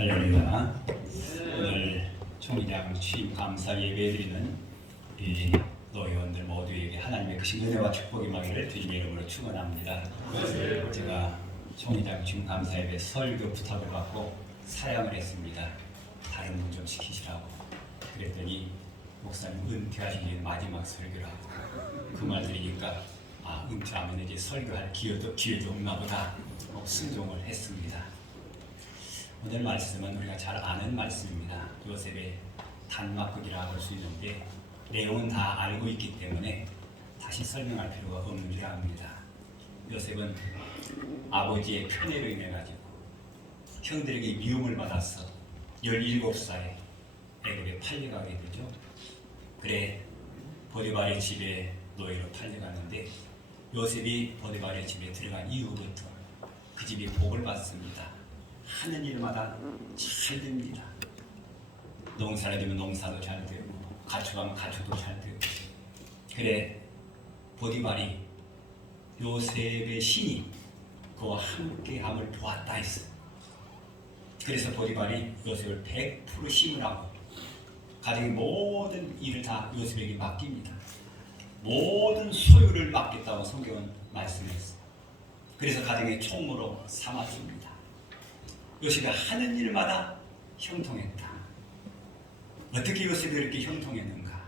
할렐루야. 오늘 총회장 취임 감사 예배드리는 이 노회원들 모두에게 하나님의 크신 은혜와 축복이 임하기를 주님의 이름으로 축원합니다. 제가 총회장 취임 감사 예배 설교 부탁을 받고 사양을 했습니다. 다른 분 좀 시키시라고. 그랬더니 목사님 은퇴하신 뒤에 마지막 설교라고. 그 말 들으니까 은퇴하면 이제 설교할 기회도 없나 보다 순종을 했습니다. 오늘 말씀은 우리가 잘 아는 말씀입니다. 요셉의 단막극이라고 할 수 있는데 내용은 다 알고 있기 때문에 다시 설명할 필요가 없는 줄 압니다. 요셉은 아버지의 편애로 인해 가지고 형들에게 미움을 받아서 17살에 애굽에 팔려가게 되죠. 그래 보디발의 집에 노예로 팔려갔는데 요셉이 보디발의 집에 들어간 이후부터 그 집이 복을 받습니다. 하는 일마다 잘 됩니다. 농사를 되면 농사도 잘 되고 가축하면 가축도 잘 되고. 그래 보디발이 요셉의 신이 그와 함께함을 보았다 했어. 그래서 보디발이 요셉을 100% 심으라고 가정의 모든 일을 다 요셉에게 맡깁니다. 모든 소유를 맡겼다고 성경은 말씀했어. 그래서 가정의 총무로 삼았습니다. 요셉이 하는 일마다 형통했다. 어떻게 요셉이 이렇게 형통했는가?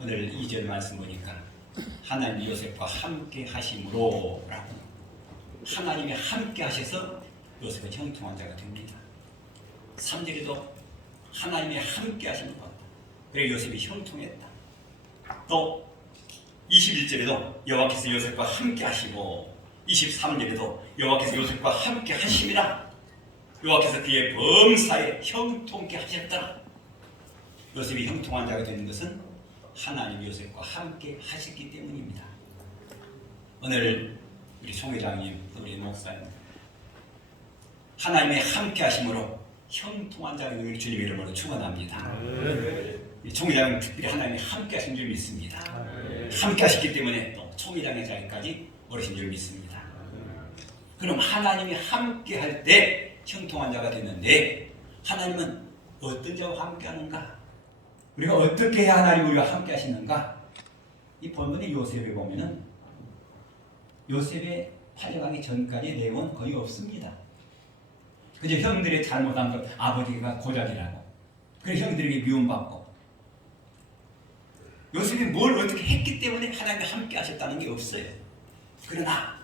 오늘 2절 말씀 보니까 하나님이 요셉과 함께 하심으로 라고. 하나님이 함께 하셔서 요셉은 형통한 자가 됩니다. 3절에도 하나님이 함께 하심으로 그래 요셉이 형통했다. 또 21절에도 여호와께서 요셉과 함께 하시고 23절에도 여호와께서 요셉과 함께 하심이라. 여호와께서 그의 범사에 형통케 하셨더라. 요셉이 형통한 자가 되는 것은 하나님이 요셉과 함께 하셨기 때문입니다. 오늘 우리 총회장님, 우리 목사님 하나님의 함께 하심으로 형통한 자가 되는 주님의 이름으로 축원합니다. 총회장은 특별히 하나님이 함께 하신 줄 믿습니다. 함께 하셨기 때문에 또 총회장의 자리까지 오르신 줄 믿습니다. 그럼 하나님이 함께 할 때 형통한 자가 됐는데 하나님은 어떤 자와 함께 하는가? 우리가 어떻게 해야 하나님 우리와 함께 하시는가? 이 본문의 요셉에 보면은 요셉의 팔려가기 전까지 내용은 거의 없습니다. 그저 형들의 잘못한 것, 아버지가 고작이라고. 그래서 형들에게 미움받고 요셉이 뭘 어떻게 했기 때문에 하나님과 함께 하셨다는 게 없어요. 그러나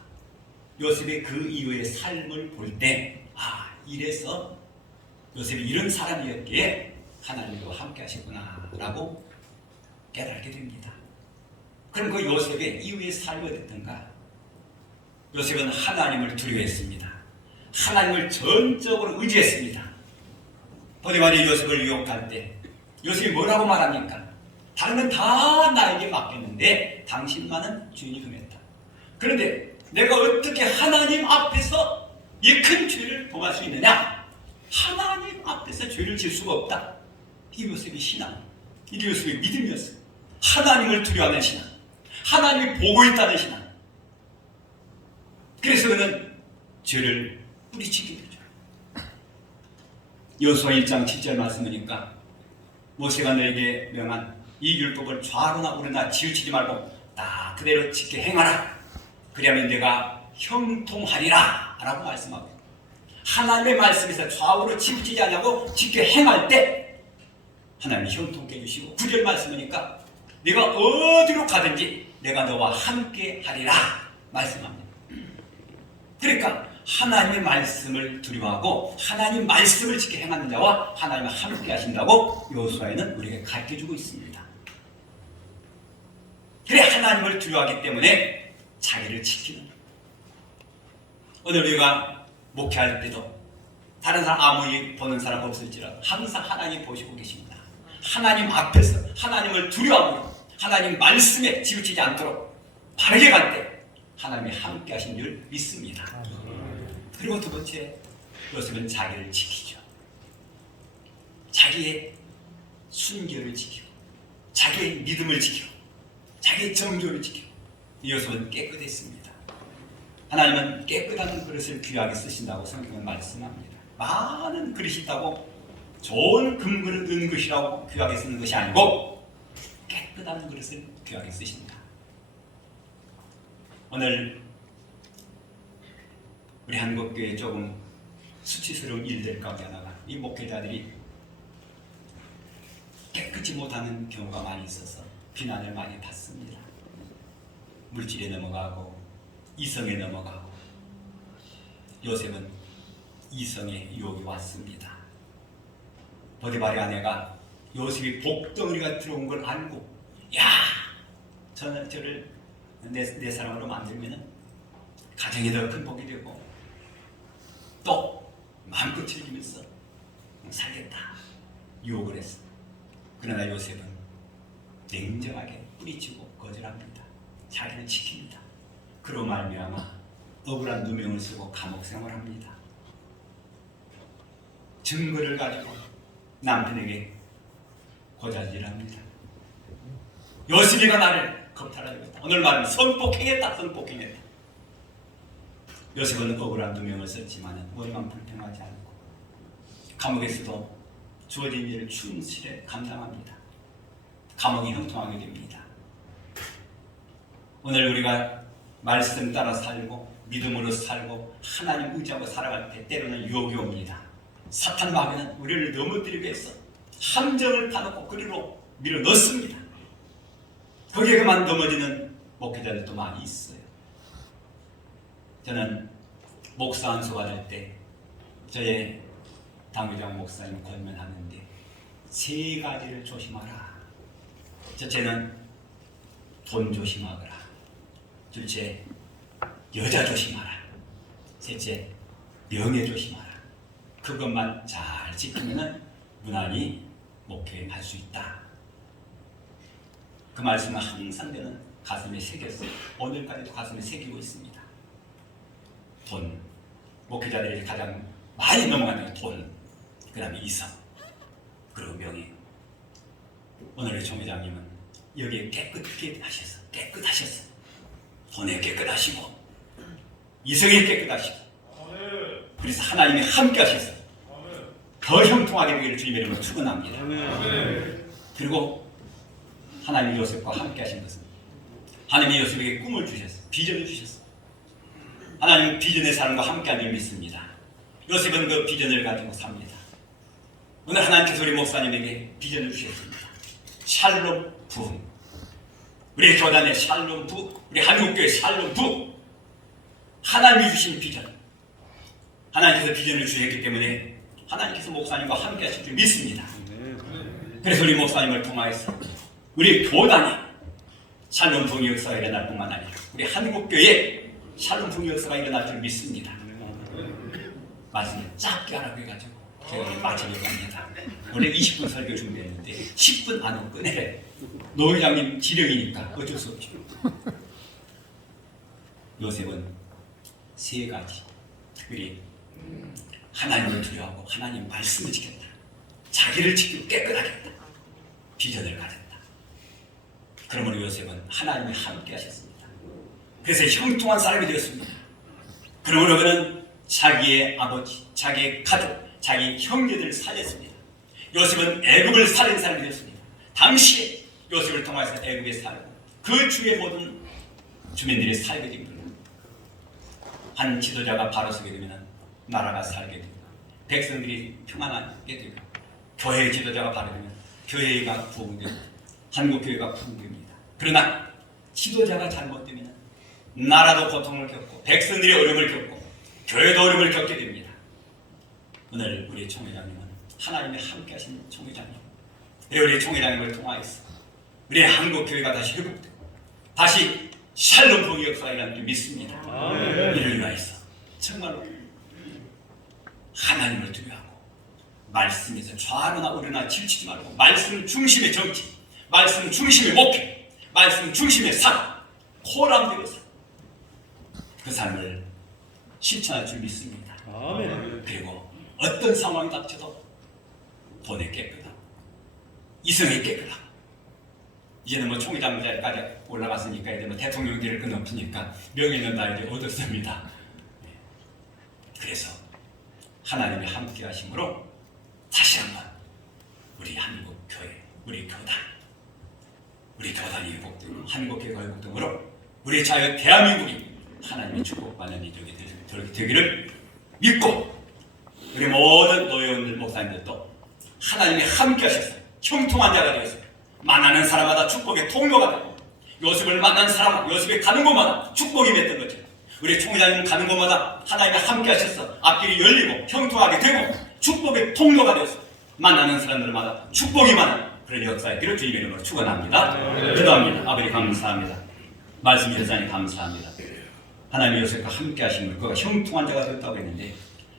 요셉의 그 이후의 삶을 볼 때 이래서 요셉이 이런 사람이었기에 하나님과 함께 하셨구나 라고 깨닫게 됩니다. 그럼 그 요셉의 이후의 삶이 어땠던가? 요셉은 하나님을 두려워했습니다. 하나님을 전적으로 의지했습니다. 보디발이 요셉을 유혹할 때 요셉이 뭐라고 말합니까? 다른 건 다 나에게 맡겼는데 당신만은 주인이 금했다. 그런데 내가 어떻게 하나님 앞에서 이 큰 죄를 범할 수 있느냐? 하나님 앞에서 죄를 질 수가 없다. 이게 요셉의 신앙, 이게 요셉의 믿음이었어요. 하나님을 두려워하는 신앙, 하나님이 보고 있다는 신앙. 그래서 그는 죄를 뿌리치게 되죠. 여호수아 1장 7절 말씀이니까 모세가 너에게 명한 이 율법을 좌로나 우로나 치우치지 말고 딱 그대로 지켜 행하라. 그리하면 내가 형통하리라 라고 말씀하고 하나님의 말씀에서 좌우로 치우치지 않냐고 지켜 행할 때 하나님이 형통케 해주시고 9절 말씀이니까 내가 어디로 가든지 내가 너와 함께 하리라 말씀합니다. 그러니까 하나님의 말씀을 두려워하고 하나님 말씀을 지켜 행하는 자와 하나님과 함께 하신다고 여호수아에는 우리에게 가르쳐주고 있습니다. 그래 하나님을 두려워하기 때문에 자기를 지키는 거예요. 오늘 우리가 목회할 때도 다른 사람 아무리 보는 사람 없을지라도 항상 하나님 보시고 계십니다. 하나님 앞에서 하나님을 두려워하고 하나님 말씀에 치우치지 않도록 바르게 갈 때 하나님이 함께 하신 줄 믿습니다. 그리고 두 번째, 요셉은 자기를 지키죠. 자기의 순결을 지키고 자기의 믿음을 지키고 자기의 정조를 지키고 요셉은 깨끗했습니다. 하나님은 깨끗한 그릇을 귀하게 쓰신다고 성경은 말씀합니다. 많은 그릇이 있다고 좋은 금그릇, 은그릇이라고 귀하게 쓰는 것이 아니고 깨끗한 그릇을 귀하게 쓰신다. 오늘 우리 한국교회 조금 수치스러운 일들 가운데 하나가 이 목회자들이 깨끗이 못하는 경우가 많이 있어서 비난을 많이 받습니다. 물질에 넘어가고 이성에 넘어가고 요셉은 이성의 유혹이 왔습니다. 보디발의 아내가 요셉이 복덩어리가 들어온 걸 알고 야! 저를 내 사랑으로 만들면 가정이 더 큰 복이 되고 또 마음껏 즐기면서 살겠다 유혹을 했어. 그러나 요셉은 냉정하게 뿌리치고 거절합니다. 자기는 지킵니다. 그로 말미암아 억울한 누명을 쓰고 감옥 생활합니다. 증거를 가지고 남편에게 고자질합니다. 요셉이가 나를 겁탈하였다. 오늘 말은 성폭행했다. 성폭행했다. 요셉은 억울한 누명을 썼지만 머리만 불평하지 않고 감옥에서도 주어진 일을 충실히 감당합니다. 감옥이 형통하게 됩니다. 오늘 우리가 말씀 따라 살고 믿음으로 살고 하나님 의지하고 살아갈 때 때로는 유혹이 옵니다. 사탄 마귀는 우리를 넘어뜨리기 위해서 함정을 파놓고 그리로 밀어 넣습니다. 거기에 그만 넘어지는 목회자들도 많이 있어요. 저는 목사 안수 받을 때 저의 당회장 목사님 권면하는데 3가지를 조심하라. 첫째는 돈 조심하거라. 둘째 여자 조심하라. 셋째 명예 조심하라. 그것만 잘 지키면 무난히 목회할 수 있다. 그 말씀은 항상 저는 가슴에 새겼어요. 오늘까지도 가슴에 새기고 있습니다. 돈, 목회자들이 가장 많이 넘어가는 게 돈, 그 다음에 이성, 그리고 명예. 오늘의 총회장님은 여기에 깨끗하게 깨끗하셨어. 돈에 깨끗하시고 이성에 깨끗하시고 그래서 하나님이 함께 하셔서 더 형통하게 되기를 주님의 이름으로 축원합니다. 그리고 하나님이 요셉과 함께 하신 것은 하나님이 요셉에게 꿈을 주셨어요. 비전을 주셨어요. 하나님은 비전의 사람과 함께하는 줄 믿습니다. 요셉은 그 비전을 가지고 삽니다. 오늘 하나님께서 우리 목사님에게 비전을 주셨습니다. 샬롬 부흥. 우리 교단의 샬롬 부, 우리 한국교회 샬롬 부. 하나님이 주신 비전. 하나님께서 비전을 주셨기 때문에 하나님께서 목사님과 함께 하실 줄 믿습니다. 그래서 우리 목사님을 통하여서 우리 교단이 샬롬 부흥의 역사가 일어날 뿐만 아니라 우리 한국교회에 샬롬 부흥의 역사가 일어날 줄 믿습니다. 말씀을 짧게 하라고 해가지고 제가 마치려고 합니다. 원래 20분 설교 준비했는데 10분 안으로 끝내래. 노 회장님 지령이니까 어쩔 수 없죠. 요셉은 3가지 특별히 하나님을 두려워하고 하나님 말씀을 지켰다. 자기를 지키고 깨끗하겠다. 비전을 가졌다. 그러므로 요셉은 하나님이 함께 하셨습니다. 그래서 형통한 사람이 되었습니다. 그러므로 그는 자기의 아버지, 자기의 가족, 자기 형제들을 살렸습니다. 요셉은 애굽을 살린 사람이 되었습니다. 당시에 요셉을 통해서 애굽에 살고 그 주의 모든 주민들이 살게 됩니다. 한 지도자가 바로 서게 되면 나라가 살게 됩니다. 백성들이 평안하게 되고 교회의 지도자가 바로 되면 교회가 부흥되고 한국교회가 부흥됩니다. 그러나 지도자가 잘못되면 나라도 고통을 겪고 백성들이 어려움을 겪고 교회도 어려움을 겪게 됩니다. 오늘 우리 총회장님은 하나님이 함께 하신 총회장님, 우리 총회장님을 통하여서 우리 한국교회가 다시 회복되고 다시 샬롬 부흥의 역사가 일어날 줄 믿습니다. 이를 위하여서 정말로 하나님을 두려워하고 말씀에서 좌로나 우로나 치우치지 말고 말씀 중심의 정치, 말씀 중심의 목회, 말씀 중심의 삶, 코람되어서 그 삶을 실천할 줄 믿습니다. 그리고 어떤 상황이 닥쳐도 돈에 깨끗하고 이성에 깨끗하고 이제는 뭐 총회장 자리까지 올라갔으니까 이제 뭐 대통령들을 끊었으니까 명예 있는 날 이제 얻었습니다. 그래서 하나님이 함께 하심으로 다시 한번 우리 한국 교회, 우리 교단이 복등, 한국교회 거국등으로 우리 자유 대한민국이 하나님의 축복받는 이적이 되기를 믿고, 우리 모든 노예원들 목사님들도 하나님이 함께 하셔서 형통한 자가 되어서 만나는 사람마다 축복의 통로가 되고, 요셉을 만난 사람, 요셉이 가는 곳마다 축복이 맺던 것처럼 우리 총회장님 가는 곳마다 하나님이 함께 하셔서 앞길이 열리고 형통하게 되고 축복의 통로가 되어서 만나는 사람들마다 축복이 많은 그런 역사의 길을 주님의 이름으로 축원합니다. 기도합니다. 아버지 감사합니다. 말씀 주시니 감사합니다. 하나님 요셉과 함께 하시는 그가 형통한 자가 되었다고 했는데,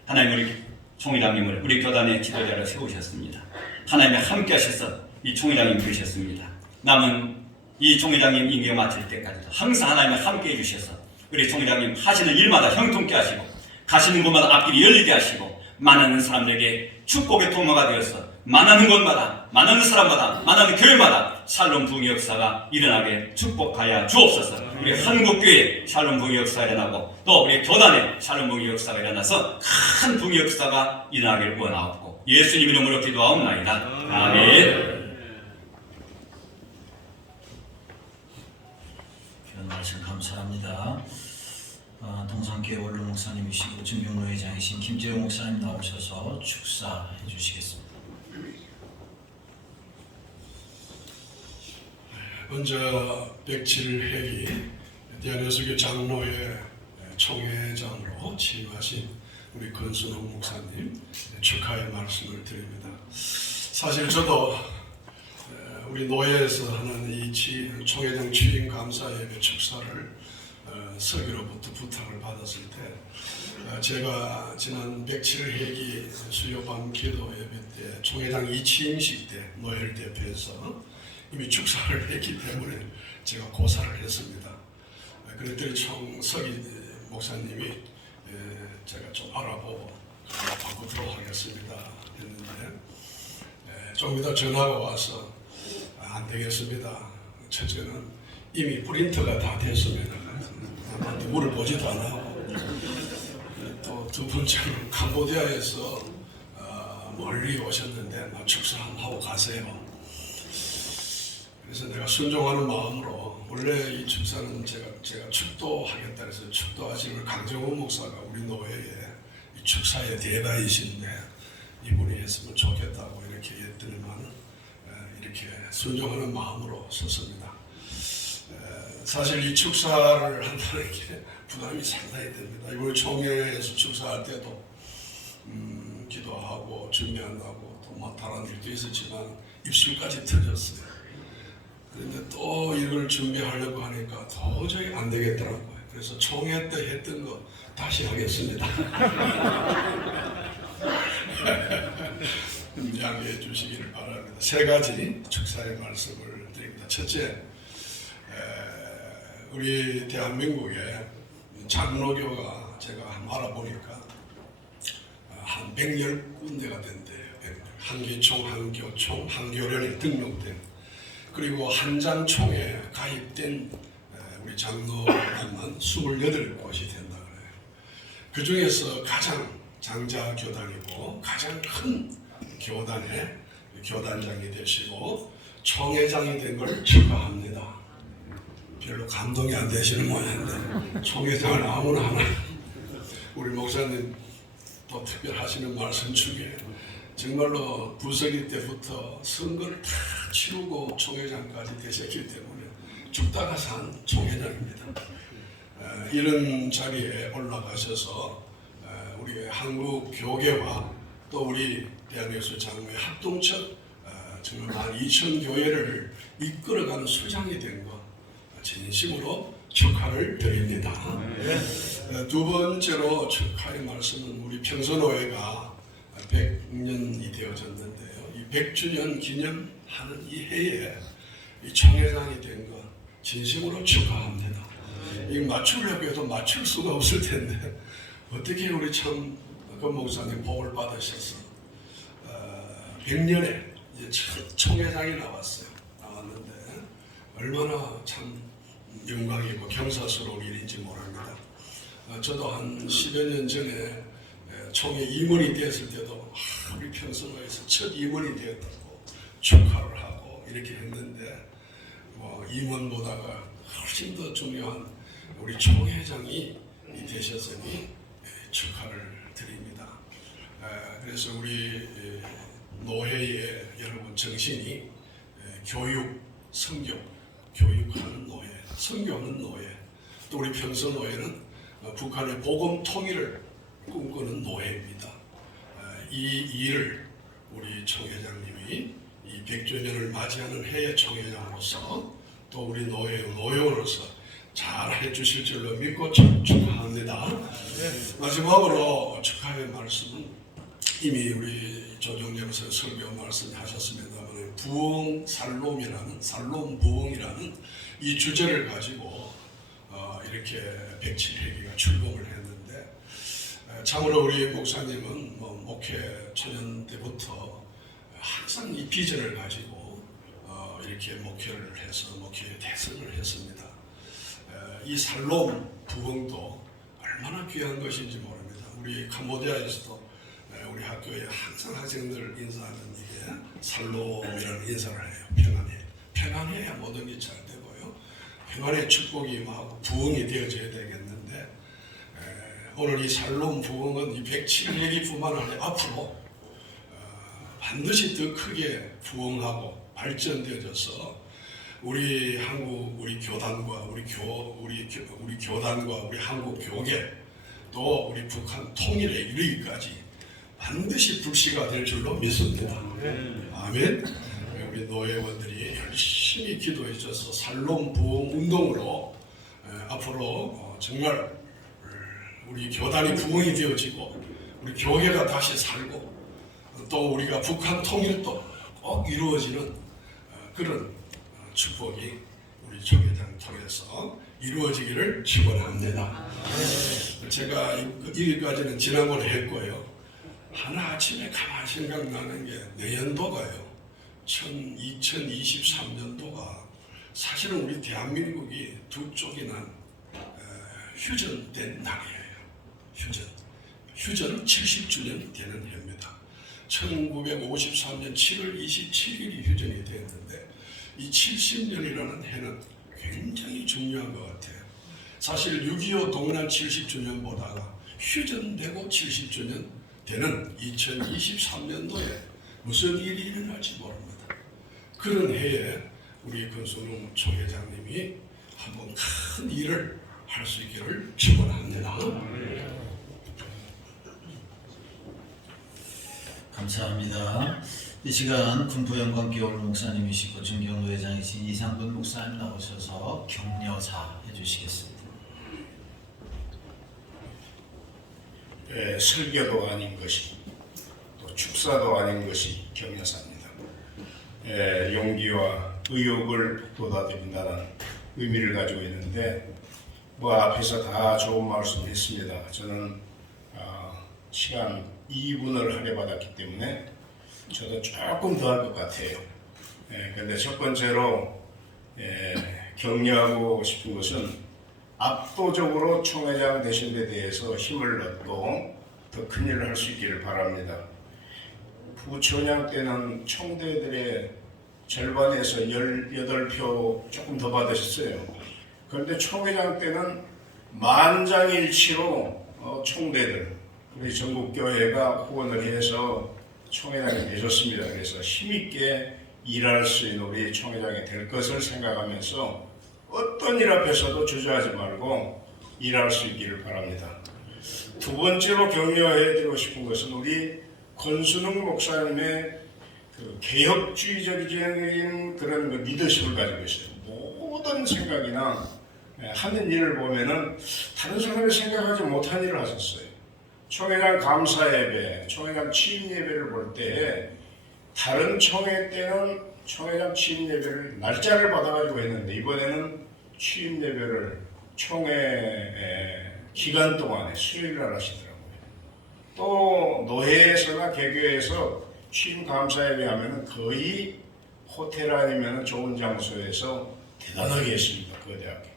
하나님 우리 총회장님을 우리 교단의 지도자로 세우셨습니다. 하나님이 함께 하셔서 이 총회장님 부르셨습니다. 남은 이 총회장님 임기가 마칠 때까지도 항상 하나님이 함께 해주셔서 우리 총회장님 하시는 일마다 형통케 하시고 가시는 곳마다 앞길이 열리게 하시고 만나는 사람들에게 축복의 통로가 되어서 만나는 곳마다, 만나는 사람마다, 만나는 교회마다 샬롬 부흥의 역사가 일어나게 축복하여 주옵소서. 우리 한국교회 샬롬 부흥의 역사가 일어나고 또 우리 교단의 샬롬 부흥의 역사가 일어나서 큰 부흥의 역사가 일어나기를 원하옵고 예수님 이름으로 기도하옵나이다. 아멘. 귀한 말씀 감사합니다. 동산교회 원로 목사님이시고 증명노회장이신 김재용 목사님 나오셔서 축사해 주시겠습니다. 먼저 107회기 대한예수교 장로회 총회장으로 취임하신 우리 권순홍 목사님 축하의 말씀을 드립니다. 사실 저도 우리 노회에서 하는 이 총회장 취임 감사 예배 축사를 서기로부터 부탁을 받았을 때, 제가 지난 107회기 수요밤 기도 예배 때 총회장 이취임식 때 노회를 대표해서 이미 축사를 했기 때문에 제가 고사를 했습니다. 그랬더니 서기 목사님이 제가 좀 알아보고 바꾸도록 하겠습니다 했는데, 좀 이따 전화가 와서 안 되겠습니다. 첫째는 이미 프린터가 다 됐으면 누구를 보지도 안 하고, 또 두 번째는 캄보디아에서 멀리 오셨는데 축사 한번 하고 가세요. 그래서 내가 순종하는 마음으로, 원래 이 축사는 제가 축도하겠다 해서 축도하시는 강정호 목사가 우리 노회에 이 축사의 대가이신데 이분이 했으면 좋겠다고 이렇게 했더니만 이렇게 순종하는 마음으로 섰습니다. 사실 이 축사를 한다는 게 부담이 상당히 됩니다. 이번 총회에서 축사할 때도 기도하고 준비한다고 또 다른 일도 있었지만 입술까지 터졌어요. 그런데 또 이걸 준비하려고 하니까 도저히 안 되겠더라고요. 그래서 총회 때 했던 거 다시 하겠습니다. 양해해 주시기를 바랍니다. 세 가지 축사의 말씀을 드립니다. 첫째, 우리 대한민국에 장로교가 제가 한번 알아보니까 한 110군데가 된대요. 한기총, 한교총, 한교련에 등록된, 그리고 한장총에 가입된 우리 장로만 28곳이 된다 그래요. 그 중에서 가장 장자 교단이고 가장 큰 교단의 교단장이 되시고 총회장이 된 걸 축하합니다. 별로 감동이 안 되시는 모양인데 총회장을 아무나 하나. 우리 목사님 또 특별하시는 말씀 중에 정말로 부서기 때부터 선거를 다 치르고 총회장까지 되셨기 때문에 죽다가 산 총회장입니다. 이런 자리에 올라가셔서 우리 한국 교계와 또 우리 대한예수 장로회 합동측 정말 12,000교회를 이끌어가는 수장이 된 것 진심으로 축하를 드립니다. 두 번째로 축하의 말씀은 우리 평선호회가 100년이 되어졌는데요. 이 100주년 기념하는 이 해에 이 총회장이 된 것 진심으로 축하합니다. 이 맞추려고 해도 맞출 수가 없을 텐데 어떻게 우리 참 권 목사님 복을 받으셔서 100년에 이제 첫 총회장이 나왔는데 얼마나 참 영광이고 경사스러운 일인지 모릅니다. 저도 한 10여 년 전에 총회 임원이 되었을 때도 우리 평성호에서 첫 임원이 되었다고 축하를 하고 이렇게 했는데 뭐 임원보다가 훨씬 더 중요한 우리 총회장이 되셨으니 축하를 드립니다. 그래서 우리 노회의 여러분 정신이 교육, 성교, 교육하는 노예, 선교하는 노예, 또 우리 평성노예는 북한의 복음 통일을 꿈꾸는 노예입니다. 이 일을 우리 총회장님이 이 100주년을 맞이하는 해의 총회장으로서 또 우리 노예원으로서 잘 해주실 줄로 믿고 축하합니다. 마지막으로 축하의 말씀은 이미 우리 조정님께서 설교 말씀하셨습니다만 부흥 살롬 부흥이라는 이 주제를 가지고 이렇게 107회기가 출범을 했는데 참으로 우리 목사님은 목회 초년 때부터 항상 이 비전을 가지고 이렇게 목회를 해서 목회에 대선을 했습니다. 이 살롬 부흥도 얼마나 귀한 것인지 모릅니다. 우리 캄보디아에서도 우리 학교에 항상 학생들 인사하는 이게 살롬이라는 인사를 해요. 평안해야 모든 게 잘 되고요. 평안의 축복이 임하고 부흥이 되어져야 되겠는데 오늘 이 살롬 부흥은 이 107회기뿐만 아니라 앞으로 반드시 더 크게 부흥하고 발전되어져서 우리 한국 우리 교단과 우리 교단과 우리 한국 교계 또 우리 북한 통일에 이르기까지 반드시 불씨가 될 줄로 믿습니다. 아멘. 우리 노예원들이 열심히 기도해 주셔서 살롬 부흥 운동으로 앞으로 정말 우리 교단이 부흥이 되어지고 우리 교회가 다시 살고 또 우리가 북한 통일도 꼭 이루어지는 그런 축복이 우리 총회장 통해서 이루어지기를 축원합니다. 제가 여기까지는 지난번에 했고요. 하나아침에 가만히 생각나는 게 내년도가요. 2023년도가 사실은 우리 대한민국이 두 쪽이나 휴전된 날이에요. 휴전 70주년 되는 해입니다. 1953년 7월 27일이 휴전이 되었는데 이 70년이라는 해는 굉장히 중요한 것 같아요. 사실 6.25 동란 70주년보다가 휴전되고 70주년 되는 2023년도에 무슨 일이 일어날지 모릅니다. 그런 해에 우리 권순웅 총회장님이 한번 큰 일을 할 수 있기를 축원합니다. 감사합니다. 이 시간 군부영광교회 목사님이시고 증경노회장이신 이상돈 목사님 나오셔서 격려사 해주시겠습니다. 설교도 아닌 것이 또 축사도 아닌 것이 격려사입니다. 용기와 의욕을 돋아드린다는 의미를 가지고 있는데 앞에서 다 좋은 말씀 했습니다. 저는 시간 2분을 할애받았기 때문에 저도 조금 더 할 것 같아요. 그런데 첫 번째로 격려하고 싶은 것은 압도적으로 총회장 되신 데 대해서 힘을 얻고 더 큰 일을 할 수 있기를 바랍니다. 부총장 때는 총대들의 절반에서 18표 조금 더 받으셨어요. 그런데 총회장 때는 만장일치로 총대들 우리 전국교회가 후원을 해서 총회장이 되셨습니다. 그래서 힘있게 일할 수 있는 우리 총회장이 될 것을 생각하면서 어떤 일 앞에서도 주저하지 말고 일할 수 있기를 바랍니다. 두 번째로 격려해드리고 싶은 것은 우리 권순웅 목사님의 그 개혁주의적인 그런 리더십을 가지고 있어요. 모든 생각이나 하는 일을 보면은 다른 사람이 생각하지 못한 일을 하셨어요. 총회장 감사예배, 총회장 취임예배를 볼 때 다른 총회 때는 총회장 취임예배를 날짜를 받아가지고 했는데 이번에는 취임예배를 총회 기간 동안에 수요일날 하시더라고요. 또 노회에서나 개교에서 취임 감사예배 하면은 거의 호텔 아니면 좋은 장소에서 대단하게 했습니다. 그 대학교.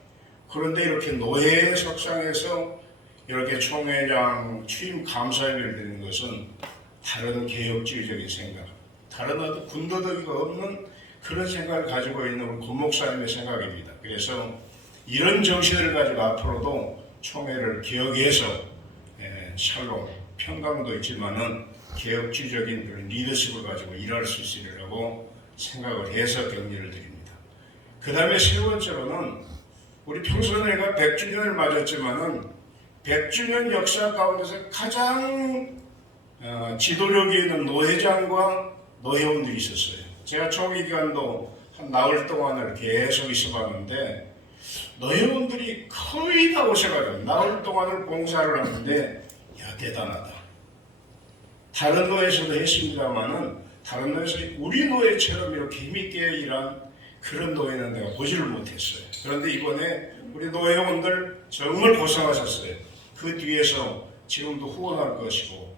그런데 이렇게 노회 석상에서 이렇게 총회장 취임 감사회를 드리는 것은 다른 개혁주의적인 생각, 다른 어떤 군더더기가 없는 그런 생각을 가지고 있는 우리 권 목사님의 생각입니다. 그래서 이런 정신을 가지고 앞으로도 총회를 개혁해서 샬롬, 평강도 있지만은 개혁주의적인 그런 리더십을 가지고 일할 수 있으리라고 생각을 해서 격려를 드립니다. 그 다음에 세 번째로는 우리 평소년회가 100주년을 맞았지만은 100주년 역사 가운데서 가장 지도력이 있는 노회장과 노회원들이 있었어요. 제가 총회 기간도 한 나흘 동안을 계속 있어봤는데 노회원들이 거의 다 오셔가지고 나흘 동안을 봉사를 하는데 야 대단하다. 다른 노회에서도 했습니다만은 다른 노회에서 우리 노회처럼 이렇게 힘있게 일한 그런 노회는 내가 보지를 못했어요. 그런데 이번에 우리 노회원들 정말 고생하셨어요. 그 뒤에서 지금도 후원할 것이고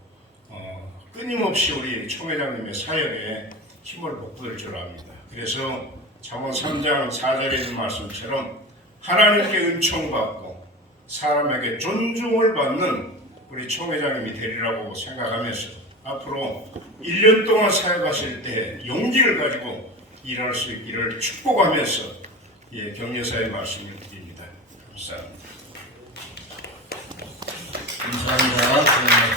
끊임없이 우리 총회장님의 사역에 힘을 북돋을 줄 압니다. 그래서 잠언 3장 4절에 있는 말씀처럼 하나님께 은총받고 사람에게 존중을 받는 우리 총회장님이 되리라고 생각하면서 앞으로 1년 동안 사역하실 때 용기를 가지고 일할 수 있기를 축복하면서 격려사의 말씀을 드립니다. 감사합니다. 감사합니다.